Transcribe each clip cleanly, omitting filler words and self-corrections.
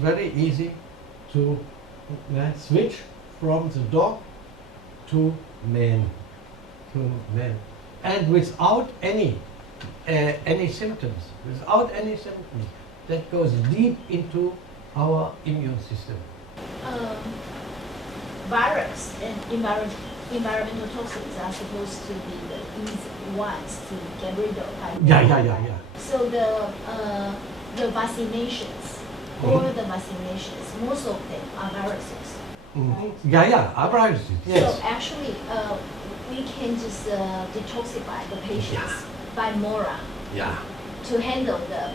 very easy to switch from the dog to man, and without any symptoms, that goes deep into our immune system. Virus and environmental toxins are supposed to be the easy ones to get rid of. Yeah. So the vaccinations, most of them are viruses. Right? Yeah, are viruses. Yes. So actually, we can just detoxify the patients by MORA. Yeah. To handle the.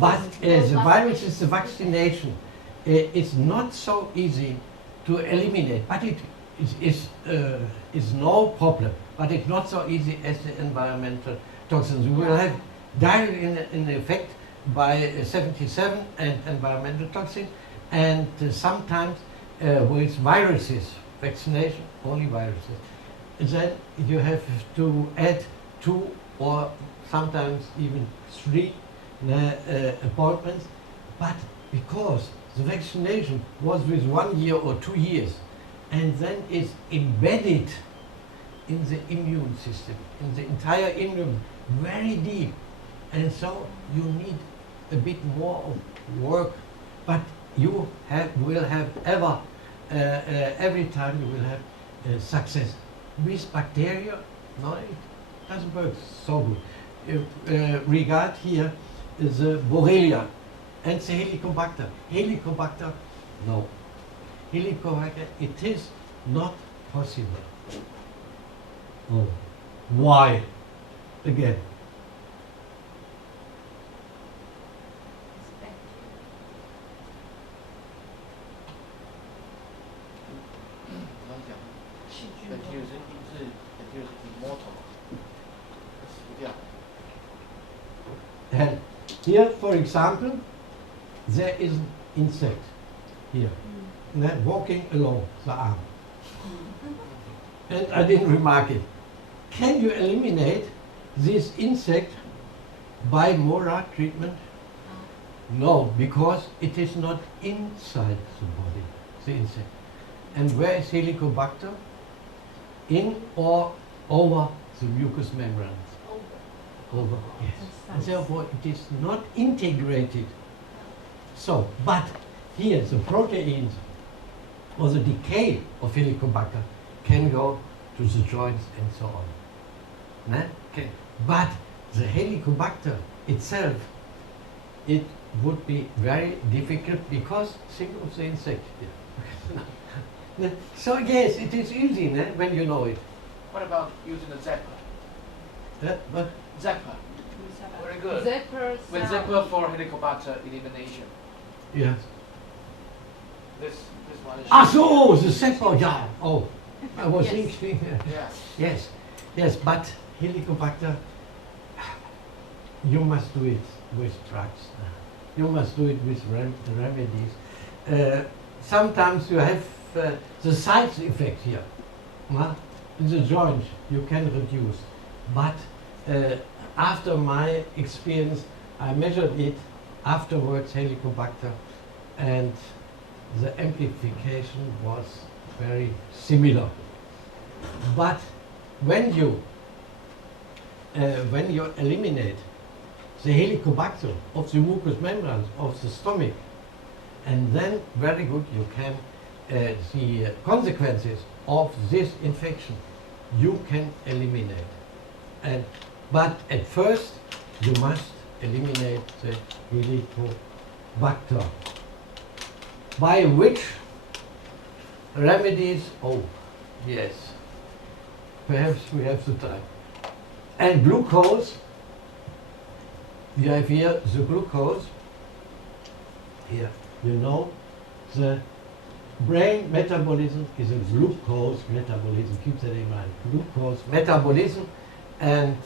But the virus is the vaccination. It's not so easy to eliminate, but it is no problem. But it's not so easy as the environmental toxins. We will have direct in effect by 77 and environmental toxins, and sometimes with viruses, vaccination, only viruses. Then you have to add 2 or sometimes even 3 appointments, but because the vaccination was with 1 year or 2 years, and then is embedded in the immune system, in the entire immune, very deep, and so you need a bit more of work, but you will have every time you will have success. With bacteria, no, it doesn't work so good. Regard here the Borrelia and the Helicobacter. Helicobacter, no. Helicobacter, it is not possible. Oh, why? Again. And here, for example, there is an insect here, walking along the arm. And I didn't remark it. Can you eliminate this insect by MORA treatment? No, because it is not inside the body, the insect. And where is Helicobacter? In or over the mucous membranes. Over, yes. And therefore it is not integrated. So, but here the proteins or the decay of Helicobacter can go to the joints and so on. Okay. But the Helicobacter itself, it would be very difficult because think of the insect here. So yes, it is easy when you know it. What about using the Zephyr? What? Zephyr. Very good. Zephyr With Zephyr for Helicobacter elimination. Yes. This one is. Ah, so the Zephyr, yeah. Oh, I was thinking. Yes. Yes, but Helicobacter, you must do it with drugs. You must do it with remedies. Sometimes you have the side effect here. In the joint you can reduce, but after my experience, I measured it afterwards, Helicobacter, and the amplification was very similar. But when you eliminate the Helicobacter of the mucous membranes of the stomach, and then very good you can the consequences of this infection you can eliminate. But at first you must eliminate the Helicobacter, by which remedies, oh yes, perhaps we have the time. And glucose, we have here the glucose, here, you know, the brain metabolism is a glucose metabolism, keep that in mind, glucose metabolism, and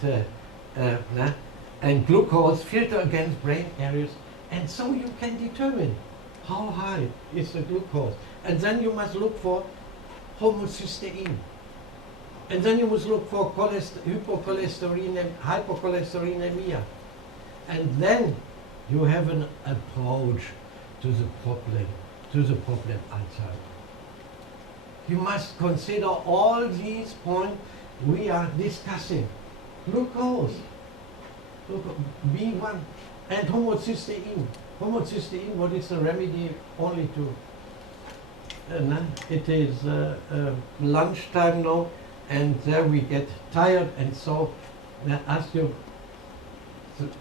glucose filter against brain areas, and so you can determine how high is the glucose. And then you must look for homocysteine. And then you must look for hypocholesterinemia. And then you have an approach to the problem Alzheimer. You must consider all these points we are discussing. Glucose, B1, and homocysteine. Homocysteine, what is the remedy only to? It is lunchtime now, and there we get tired, and so I ask you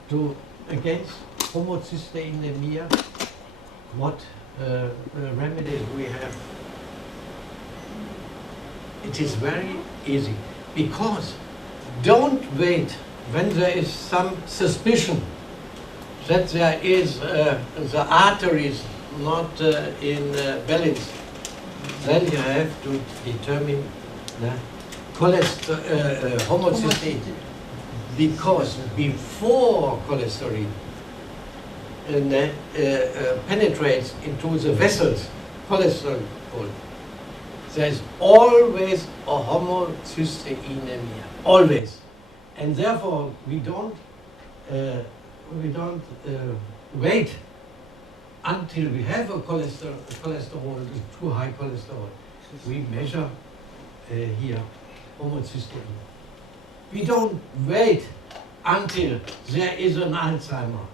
to against homocysteinemia, what remedies we have. It is very easy, because don't wait when there is some suspicion that there is the arteries not in balance. Then you have to determine homocysteine, because before cholesterol penetrates into the vessels, cholesterol, there's always a homocysteinemia, always, and therefore we don't wait until we have a cholesterol, too high cholesterol. We measure here homocysteine. We don't wait until there is an Alzheimer,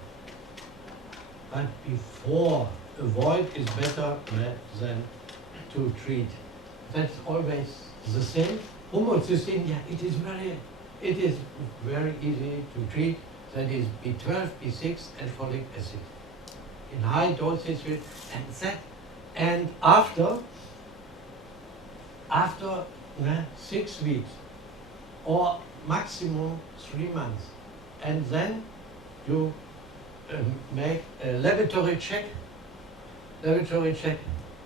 but before, avoid is better than to treat. That's always the same. Homocysteine, yeah, it is very easy to treat. That is B12, B6, and folic acid in high dosage, and after 6 weeks or maximum 3 months, and then you make a laboratory check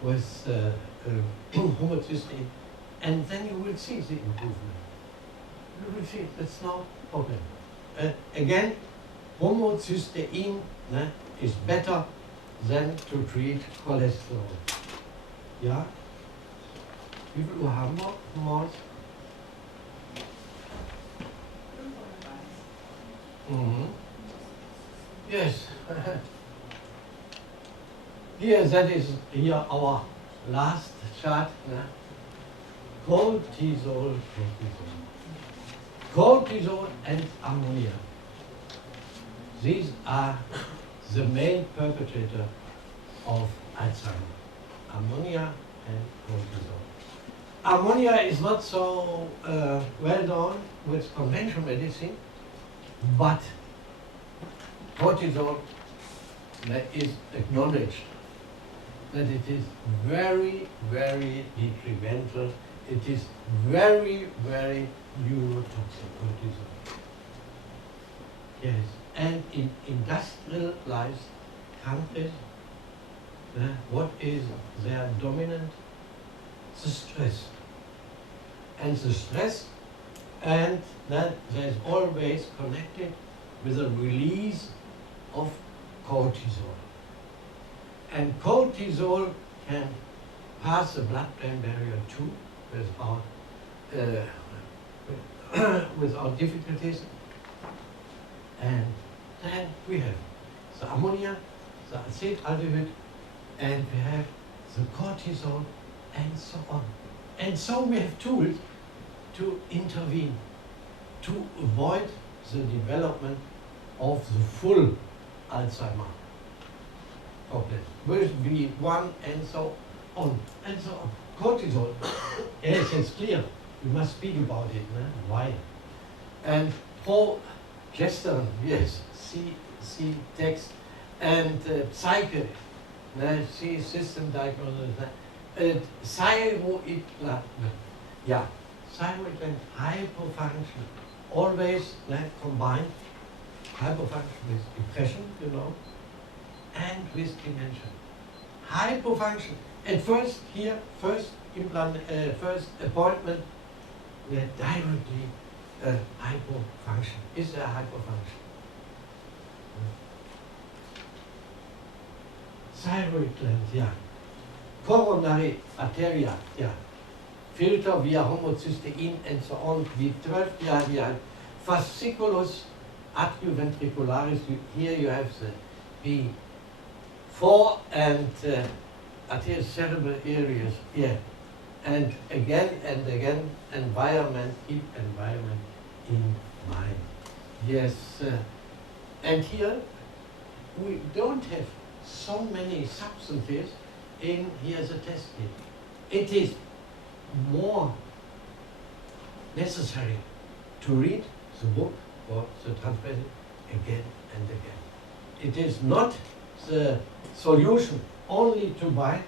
with homocysteine, and then you will see the improvement. You will see, that's no problem. Again, homocysteine is better than to treat cholesterol. Yeah? Wie viel Uhr haben wir morgens? Yes. That is our last chart. Cortisol and ammonia. These are the main perpetrator of Alzheimer. Ammonia and cortisol. Ammonia is not so well known with conventional medicine, but cortisol is acknowledged that it is very, very detrimental. It is very, very neurotoxic, cortisol. Yes, and in industrialized countries, what is their dominant? The stress. And the stress, and that there's always connected with a release of cortisol. And cortisol can pass the blood-brain barrier too, without difficulties. And then we have the ammonia, the acetaldehyde, and we have the cortisol, and so on. And so we have tools to intervene, to avoid the development of the full Alzheimer problem, with B1 and so on, and so on. Cortisol, yes, it's clear. We must speak about it. Why? And progesterone, yes, see text, and cycle, see system diagnosis. Thyroid gland, yeah, thyroid gland hypofunction, always combined, hypofunction with depression, and with dementia. Hypofunction, at first appointment, directly hypofunction. Is there hypofunction? Thyroid gland, yeah. Coronary arteria, yeah. Filter via homocysteine and so on. B12, yeah. Fasciculus atrioventricularis, here you have the 4 and here cerebral areas, yeah. And again, environment, keep environment in mind. Yes, and here we don't have so many substances in here's a test kit. It is more necessary to read the book or the translation again and again. It is not the solution only to buy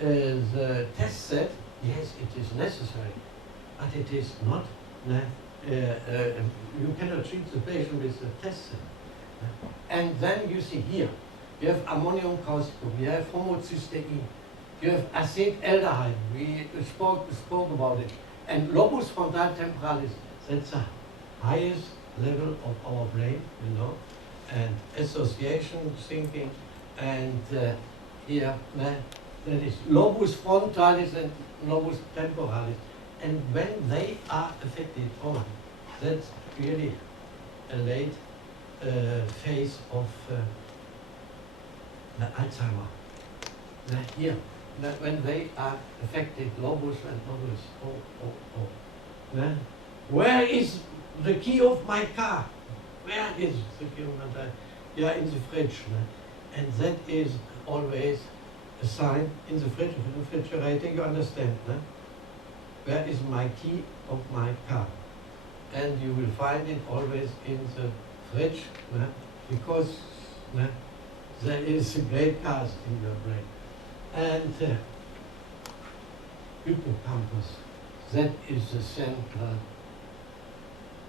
the test set. Yes, it is necessary, but it is not. You cannot treat the patient with the test set. And then you see here, you have ammonium causticum, you have homocysteine, you have acetaldehyde, we spoke about it, and lobus frontal-temporalis, that's the highest level of our brain, you know, and association thinking, and here, that is lobus frontalis and lobus temporalis, and when they are affected, oh, that's really a late phase of the Alzheimer. Here, when they are affected, lobus and lobus, where is the key of my car? Where is the key of my car? Yeah, in the fridge. And that is always a sign in the fridge, in the refrigerator, you understand. Where is my key of my car? And you will find it always in the fridge, because there is a great gas in your brain. And hippocampus, that is the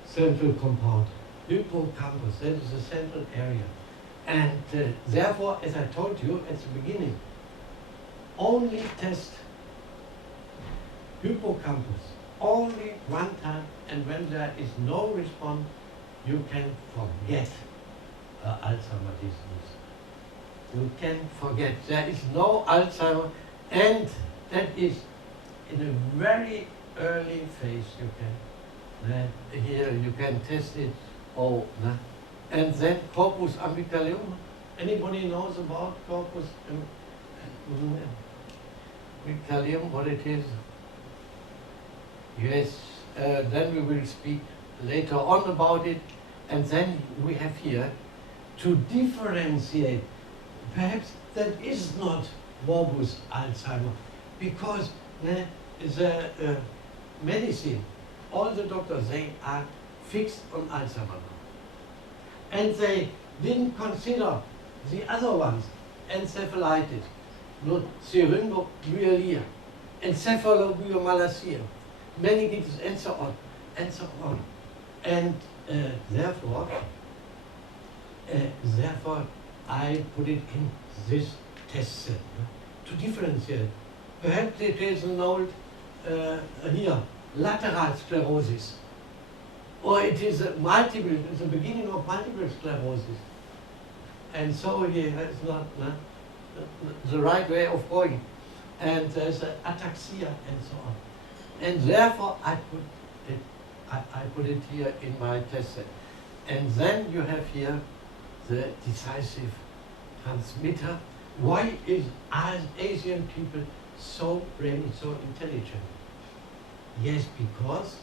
central compound. Hippocampus, that is the central area. And therefore, as I told you at the beginning, only test hippocampus only one time, and when there is no response, you can forget Alzheimer's disease. You can forget. There is no Alzheimer, and that is in a very early phase. You can here you can test it. And then corpus amygdaleum. Anybody knows about corpus amygdaleum? What it is? Yes. Then we will speak later on about it. And then we have here to differentiate. Perhaps that is not morbus Alzheimer, because the medicine, all the doctors, they are fixed on Alzheimer now. And they didn't consider the other ones, encephalitis, syringomyelia, encephalomyomalacia, meningitis, and so on, and so on. And therefore, I put it in this test set to differentiate. Perhaps it is an old here, lateral sclerosis, or it is a multiple, it's the beginning of multiple sclerosis. And so he has not the right way of going. And there's ataxia and so on. And therefore I put it here in my test set. And then you have here the decisive transmitter. Why is Asian people so brainy, so intelligent? Yes, because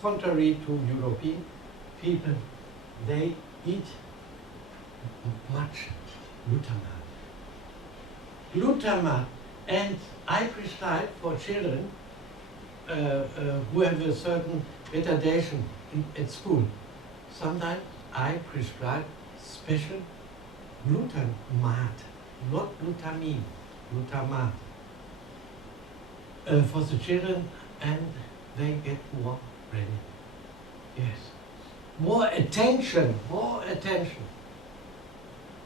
contrary to European people, they eat much glutamate. And I prescribe for children who have a certain retardation at school. Sometimes I prescribe special glutamate, not glutamine, glutamate for the children, and they get more brainy. Yes. More attention.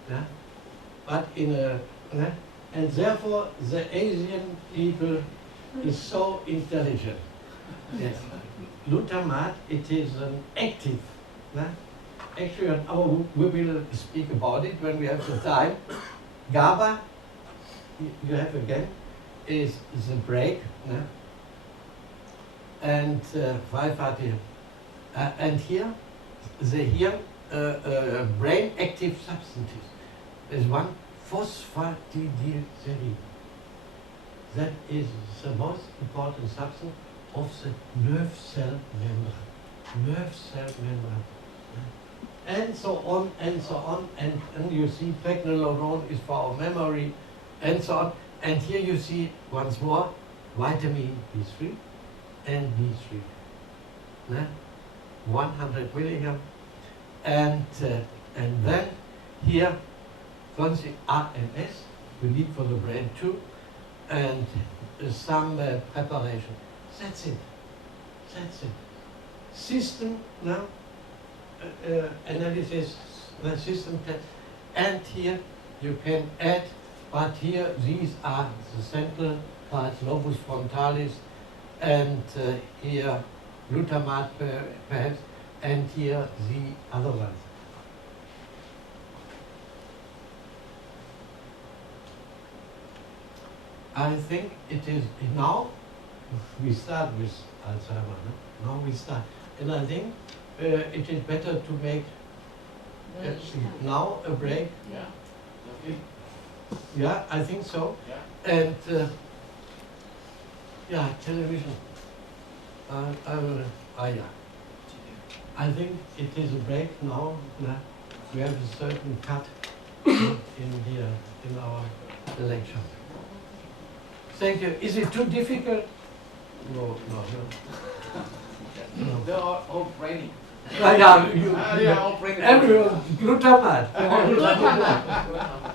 Yeah? But in a, and therefore the Asian people is so intelligent. Yes. Glutamate, it is an active. Actually, we will speak about it when we have the time. GABA, you have again, is the break. And 5-HT. And here, brain active substances. there's one phosphatidylserine. That is the most important substance of the nerve cell membrane. Nerve cell membrane. And so on, and so on. And you see pregnenolone is for our memory, and so on. And here you see once more vitamin B3 and B3. 100 milligram. And then here, something RMS, we need for the brain too, and some preparation. That's it. That's it. System now, analysis, the system test, and here you can add, but here these are the central parts, lobus frontalis, and here glutamate perhaps, and here the other ones. I think it is now, we start with Alzheimer, no? Now we start. And I think it is better to make now a break. Yeah. Okay. Yeah, I think so. Yeah. And yeah, television. Yeah. I think it is a break now. We have a certain cut in here in our lecture. Thank you. Is it too difficult? No. They're all braining. Yeah, They are all braining. everyone, glutamate. Glutamate.